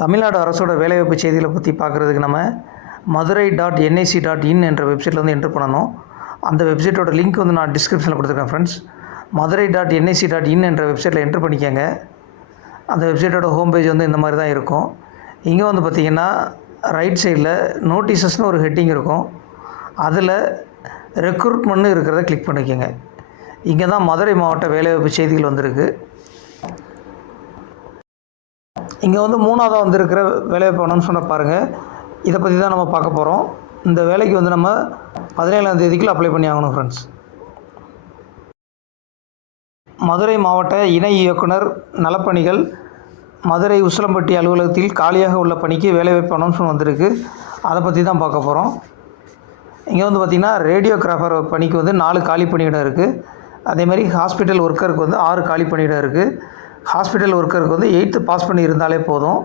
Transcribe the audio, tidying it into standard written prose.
தமிழ்நாடு அரசோட வேலைவாய்ப்பு செய்திகளை பற்றி பார்க்குறதுக்கு நம்ம madurai.nic.in என்ற வெப்சைட்டில் வந்து என்ட்ரு பண்ணணும். அந்த வெப்சைட்டோட லிங்க் வந்து நான் டிஸ்கிரிப்ஷனில் கொடுத்துருக்கேன் ஃப்ரெண்ட்ஸ். madurai.nic.in என்ற வெப்சைட்டில் என்ட்ரு பண்ணிக்கோங்க. அந்த வெப்சைட்டோட ஹோம் பேஜ் வந்து இந்த மாதிரி தான் இருக்கும். இங்கே வந்து பார்த்திங்கன்னா ரைட் சைடில் நோட்டீசஸ்னு ஒரு ஹெட்டிங் இருக்கும். அதில் ரெக்ரூட்மெண்ட்னு இருக்கிறத கிளிக் பண்ணிக்கோங்க. இங்கே தான் மதுரை மாவட்ட வேலைவாய்ப்பு செய்திகள் வந்திருக்கு. இங்கே வந்து மூணாவதாக வந்திருக்கிற வேலைவாய்ப்பு அனௌன்ஸ்மெண்ட்டை பாருங்கள். இதை பற்றி தான் நம்ம பார்க்க போகிறோம். இந்த வேலைக்கு வந்து நம்ம 17ஆம் தேதிக்குள்ளே அப்ளை பண்ணி ஆகணும் ஃப்ரெண்ட்ஸ். மதுரை மாவட்ட இணை இயக்குனர் நலப்பணிகள் மதுரை உசிலம்பட்டி அலுவலகத்தில் காலியாக உள்ள பணிக்கு வேலைவாய்ப்பு அனௌன்ஸ்மெண்ட் வந்திருக்கு. அதை பற்றி தான் பார்க்க போகிறோம். இங்கே வந்து பார்த்திங்கன்னா ரேடியோகிராஃபர் பணிக்கு வந்து 4 காலி பணியிடம் இருக்குது. அதேமாதிரி ஹாஸ்பிட்டல் ஒர்க்கருக்கு வந்து 6 காலி பணியிடம் இருக்குது. ஹாஸ்பிட்டல் ஒர்க்கருக்கு வந்து 8th பாஸ் பண்ணி இருந்தாலே போதும்.